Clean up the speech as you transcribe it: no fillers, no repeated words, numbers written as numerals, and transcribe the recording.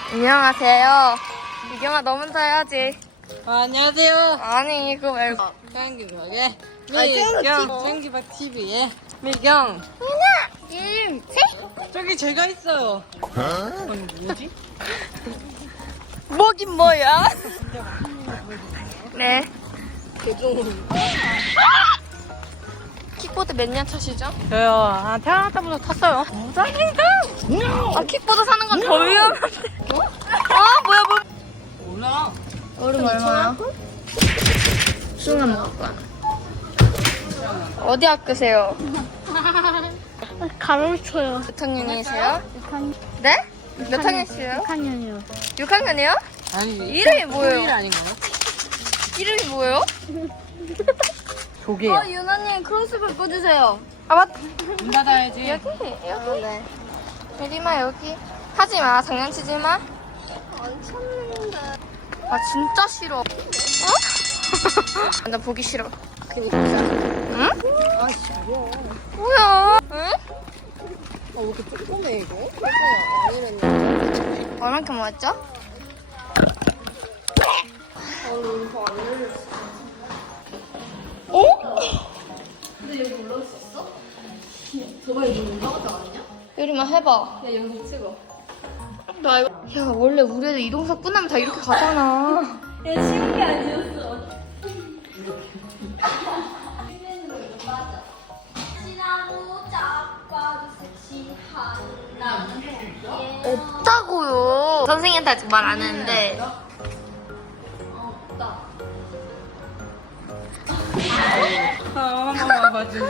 안녕하세요. 미경아, 너 먼저 해야지. 안녕하세요. 아니, 이거 말고. 짱기박의 짱기 미경. 짱기박 TV의 미경. 김치? 저기 제가 있어요. 뭐지? 뭐긴 뭐야? 네. 킥보드 몇 년 차시죠? 저요. 태어날 때부터 탔어요. 부장님들! 킥보드 사는 건 더 위험한데. 뭐야, 뭐. 몰라. 얼음 얼마야? 숭아 먹을 거야. 어디 학교세요? 가로쳐요. 몇 학년이세요? 네? 몇 학년이세요? 6학년이요. 6학년이요? 아니 이름이 뭐예요? 토일 아닌가요? 이름이 뭐예요? 조개요. 유나님 크로스백 꽂으세요. 문 닫아야지. 여기. 네. 예림아, 여기. 하지 마. 장난치지 마. 안 참는데. 진짜 싫어. 나 보기 싫어. 그니까. 응? 뭐야? 응? 왜 이렇게 조그매 이거? 얼만큼 모았죠? 요리만 해봐. 야, 영상 찍어. 나 이거. 야, 원래 우리 애들 이동석 끝나면 다 이렇게 가잖아. 야, 쉬운 게 아니었어. 없다고요. 선생님한테 아직 말 안 했는데. 아, 맞아.